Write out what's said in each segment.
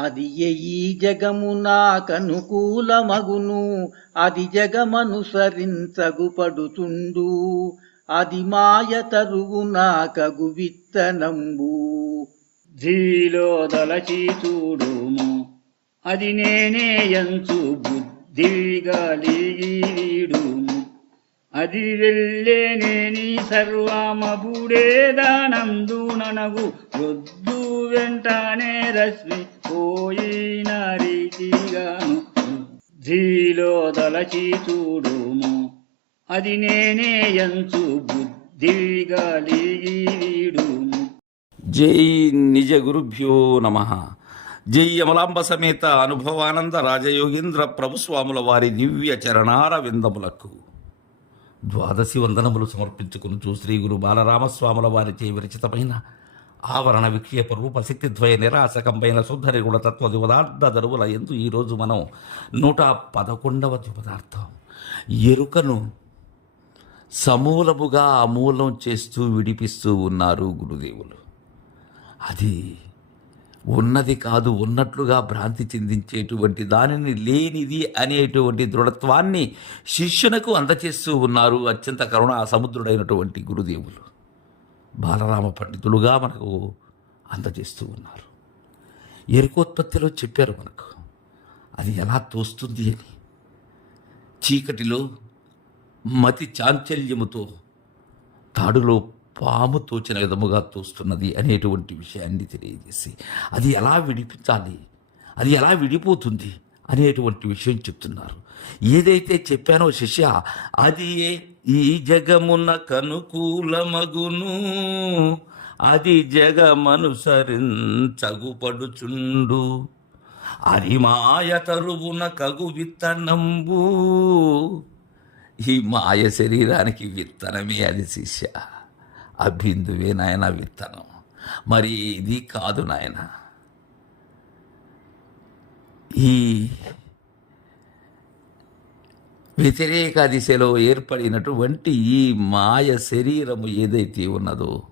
అది ఈ జగము నాకనుకూలమగును అది జగమనుసరించగుపడుతుండు. అది మాయ తరువు నాకగు విత్తనంబు. ధీలో దలచి చూడుము అది నేనే ఎంచు బుద్ధి కలిగి అది వెళ్ళే నేని సర్వమబుడే దానందు ననగు రొద్దు వెంటనే రశ్మి పోయిన రీతిగాను. ధీలో దలచి చూడుము అది నేనే ఎంచు బుద్ధి కలిగి వీడుము. జై నిజ గురుభ్యో నమ. జై అమలాంబ సమేత అనుభవానంద రాజయోగేంద్ర ప్రభుస్వాముల వారి దివ్య చరణార విందములకు ద్వాదశి వందనములు సమర్పించుకుని శ్రీ గురు బాలరామస్వాముల వారిచే విరచితమైన ఆవరణ విక్షేప రూప ద్వయ నిరాశకంపైన శుద్ధ నిర్గుణ తత్వ దివదార్థ దరువుల ఎందు ఈరోజు మనం నూట పదకొండవ దిపదార్థం ఎరుకను సమూలముగా అమూలం చేస్తూ విడిపిస్తూ ఉన్నారు గురుదేవులు. అది ఉన్నది కాదు ఉన్నట్లుగా భ్రాంతి చెందించేటువంటి దానిని లేనిది అనేటువంటి దృఢత్వాన్ని శిష్యునకు అందచేస్తూ ఉన్నారు అత్యంత కరుణ సముద్రుడైనటువంటి గురుదేవులు. బాలరామ పండితులుగా మనకు అందజేస్తూ ఉన్నారు. ఎరుకోత్పత్తిలో చెప్పారు మనకు అది ఎలా తోస్తుంది అని. చీకటిలో మతి చాంచల్యముతో తాడులో పాము తోచిన విధముగా తోస్తున్నది అనేటువంటి విషయాన్ని తెలియజేసి అది ఎలా విడిపించాలి అది ఎలా విడిపోతుంది అనేటువంటి విషయం చెప్తున్నారు. ఏదైతే చెప్పానో శిష్య అది ఏ ఈ జగమున కనుకూలమగును అది జగమనుసరించగుపడుచుండు. అది మాయ తరువున కగు విత్తనంబు ఈ మాయ శరీరానికి విత్తనమే అది శిష్య. ఆ బిందువే నాయన విత్తనం. మరి ఇది కాదు నాయన. ఈ వ్యతిరేక దిశలో ఏర్పడినటువంటి ఈ మాయ శరీరము ఏదైతే ఉన్నదో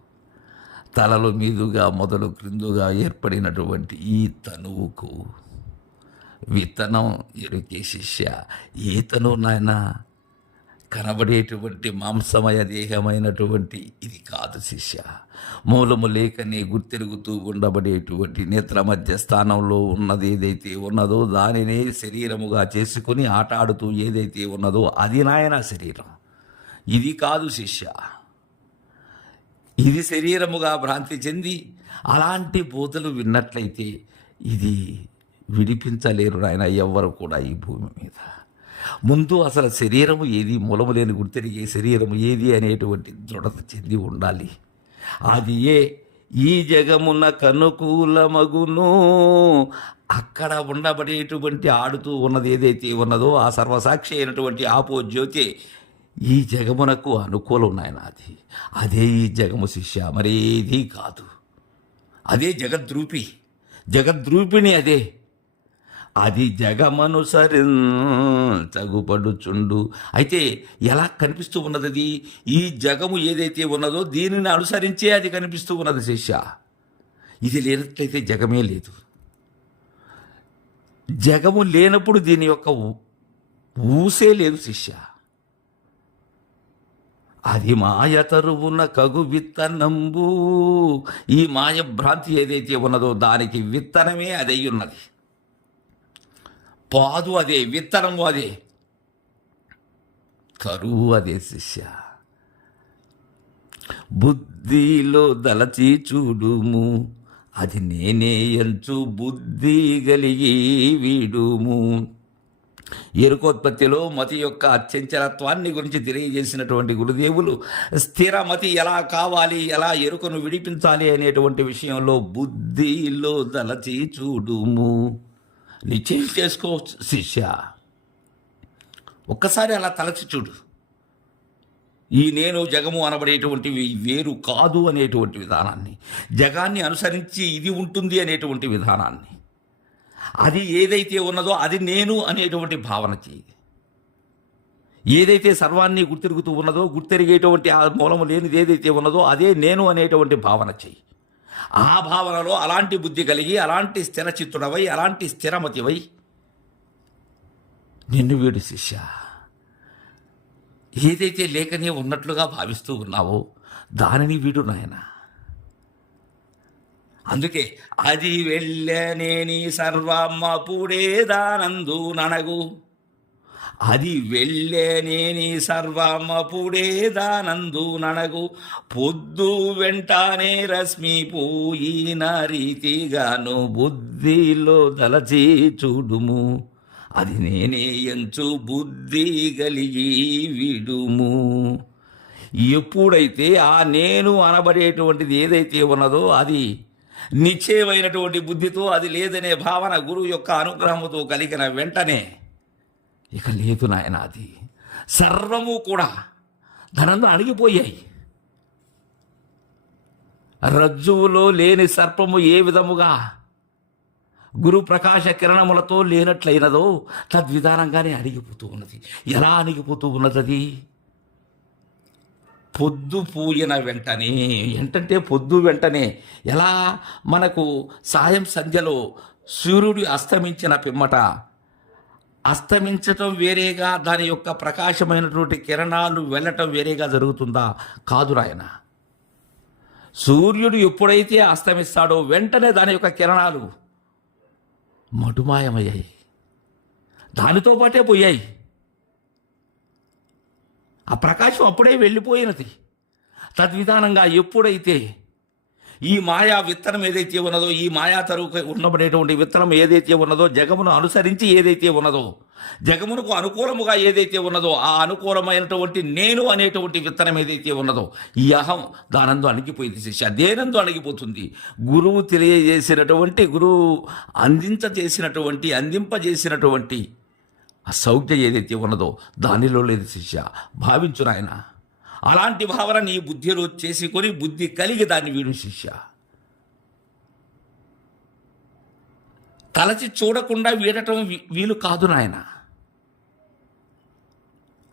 తలలు మీదుగా మొదలు క్రిందుగా ఏర్పడినటువంటి ఈ తనువుకు విత్తనం ఎరుకే శిష్య. ఏ నాయనా? కనబడేటువంటి మాంసమయ దేహమైనటువంటి ఇది కాదు శిష్య. మూలము లేకనే గుర్తెరుగుతూ ఉండబడేటువంటి నేత్ర మధ్య స్థానంలో ఉన్నది ఏదైతే ఉన్నదో దానినే శరీరముగా చేసుకుని ఆటాడుతూ ఏదైతే ఉన్నదో అది నాయన శరీరం. ఇది కాదు శిష్య. ఇది శరీరముగా భ్రాంతి చెంది అలాంటి బోధలు విన్నట్లయితే ఇది విడిపించలేరు నాయన ఎవ్వరు కూడా ఈ భూమి మీద. ముందు అసలు శరీరము ఏది మూలము లేని గుర్తెరిగే శరీరము ఏది అనేటువంటి దృఢత చెంది ఉండాలి. అది ఏ? ఈ జగమున కనుకూలమగును. అక్కడ ఉండబడేటువంటి ఆడుతూ ఉన్నది ఏదైతే ఉన్నదో ఆ సర్వసాక్షి అయినటువంటి ఆపో జ్యోతి ఈ జగమునకు అనుకూలం నాయన అది. అదే ఈ జగము శిష్య మరేది కాదు. అదే జగద్రూపి. జగద్రూపిణి అదే. అది జగమనుసరించగుపడుచుండు అయితే ఎలా కనిపిస్తూ ఉన్నది అది ఈ జగము ఏదైతే ఉన్నదో దీనిని అనుసరించే అది కనిపిస్తూ ఉన్నది శిష్య. ఇది లేనట్లయితే జగమే లేదు. జగము లేనప్పుడు దీని యొక్క ఊసే లేదు శిష్య. అది మాయ తరువున కగు విత్తనంబు. ఈ మాయ భ్రాంతి ఏదైతే ఉన్నదో దానికి విత్తనమే అదై ఉన్నది. పాదు అదే విత్తనము అదే. కరువు అదే శిష్య. బుద్ధిలో దలచి చూడుము అది నేనే ఎంచు బుద్ధి కలిగి వీడుము. ఎరుకోత్పత్తిలో మతి యొక్క అత్యంచలత్వాన్ని గురించి తెలియజేసినటువంటి గురుదేవులు స్థిరమతి ఎలా కావాలి ఎలా ఎరుకను విడిపించాలి అనేటువంటి విషయంలో బుద్ధిలో దలచి చూడుము. నిశ్చయం చేసుకో శిష్య. ఒక్కసారి అలా తలచి చూడు. ఈ నేను జగము అనబడేటువంటివి వేరు కాదు అనేటువంటి విధానాన్ని. జగాన్ని అనుసరించి ఇది ఉంటుంది అనేటువంటి విధానాన్ని. అది ఏదైతే ఉన్నదో అది నేను అనేటువంటి భావన చేయి. ఏదైతే సర్వాన్ని గుర్తిరుగుతూ ఉన్నదో గుర్తెరిగేటువంటి ఆ మూలము లేనిది ఏదైతే ఉన్నదో అదే నేను అనేటువంటి భావన చెయ్యి ఆ భావనలో అలాంటి బుద్ధి కలిగి అలాంటి స్థిర చిత్తుడవై అలాంటి స్థిరమతివై. నిన్ను వీడు శిష్య. ఏదైతే లేకనే ఉన్నట్లుగా భావిస్తూ ఉన్నావో దానిని వీడు నాయన. అందుకే అది వెళ్ళనేని సర్వమ్మ పూడేదానందు ననగు. అది వెళ్ళేనేని సర్వమపుడేదానందు ననగు. పొద్దు వెంటనే రశ్మి పోయిన రీతిగాను బుద్ధిలో దలచి చూడుము అది నేనే ఎంచు బుద్ధి కలిగి విడుము. ఎప్పుడైతే ఆ నేను అనబడేటువంటిది ఏదైతే ఉన్నదో అది నిశ్చయమైనటువంటి బుద్ధితో అది లేదనే భావన గురువు యొక్క అనుగ్రహముతో కలిగిన వెంటనే ఇక లేదు నాయన అది. సర్వము కూడా ధనంలో అణిగిపోయాయి. రజ్జువులో లేని సర్పము ఏ విధముగా గురు ప్రకాశ కిరణములతో లేనట్లయినదో తద్విధానంగానే అణిగిపోతూ ఉన్నది. ఎలా అణిగిపోతూ ఉన్నది అది పొద్దు పూయిన వెంటనే ఏంటంటే పొద్దు వెంటనే ఎలా మనకు సాయం సంధ్యలో సూర్యుడు అస్తమించిన పిమ్మట అస్తమించటం వేరేగా దాని యొక్క ప్రకాశమైనటువంటి కిరణాలు వెళ్ళటం వేరేగా జరుగుతుందా? కాదు రాయన. సూర్యుడు ఎప్పుడైతే అస్తమిస్తాడో వెంటనే దాని యొక్క కిరణాలు మటుమాయమయ్యాయి. దానితో పాటే పోయాయి. ఆ ప్రకాశం అప్పుడే వెళ్ళిపోయినది. తద్విధానంగా ఎప్పుడైతే ఈ మాయా విత్తనం ఏదైతే ఉన్నదో ఈ మాయా తరువు ఉండబడేటువంటి విత్తనం ఏదైతే ఉన్నదో జగమును అనుసరించి ఏదైతే ఉన్నదో జగమునకు అనుకూలముగా ఏదైతే ఉన్నదో ఆ అనుకూలమైనటువంటి నేను అనేటువంటి విత్తనం ఏదైతే ఉన్నదో ఈ అహం దానందు అణిగిపోయింది శిష్య. దేనందు అణిగిపోతుంది? గురువు తెలియజేసినటువంటి గురువు అందించ చేసినటువంటి అందింపజేసినటువంటి ఆ సౌఖ్యం ఏదైతే ఉన్నదో దానిలో లేదు శిష్య. భావించు నాయన. అలాంటి భావన నీ బుద్ధిలో చేసుకొని బుద్ధి కలిగి దాన్ని వీడు శిష్య. తలచి చూడకుండా వీడటం వీ- వీలు కాదు నాయన.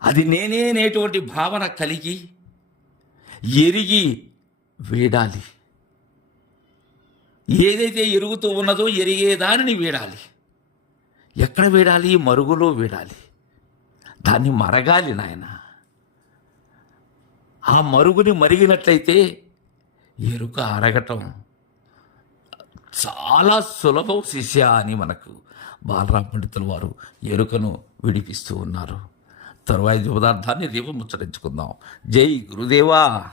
అది నేనేనేటువంటి భావన కలిగి ఎరిగి వీడాలి. ఏదైతే ఎరుగుతూ ఉన్నదో ఎరిగే దానిని వీడాలి. ఎక్కడ వీడాలి? మరుగులో వీడాలి. దాన్ని మరగాలి నాయనా. ఆ మరుగుని మరిగినట్లయితే ఎరుక అరగటం చాలా సులభం శిష్య అని మనకు బాలరామ పండితుల వారు ఎరుకను విడిపిస్తూ ఉన్నారు. తరువాయి పదార్థాన్ని రేపు ముచ్చరించుకుందాం జై గురుదేవా!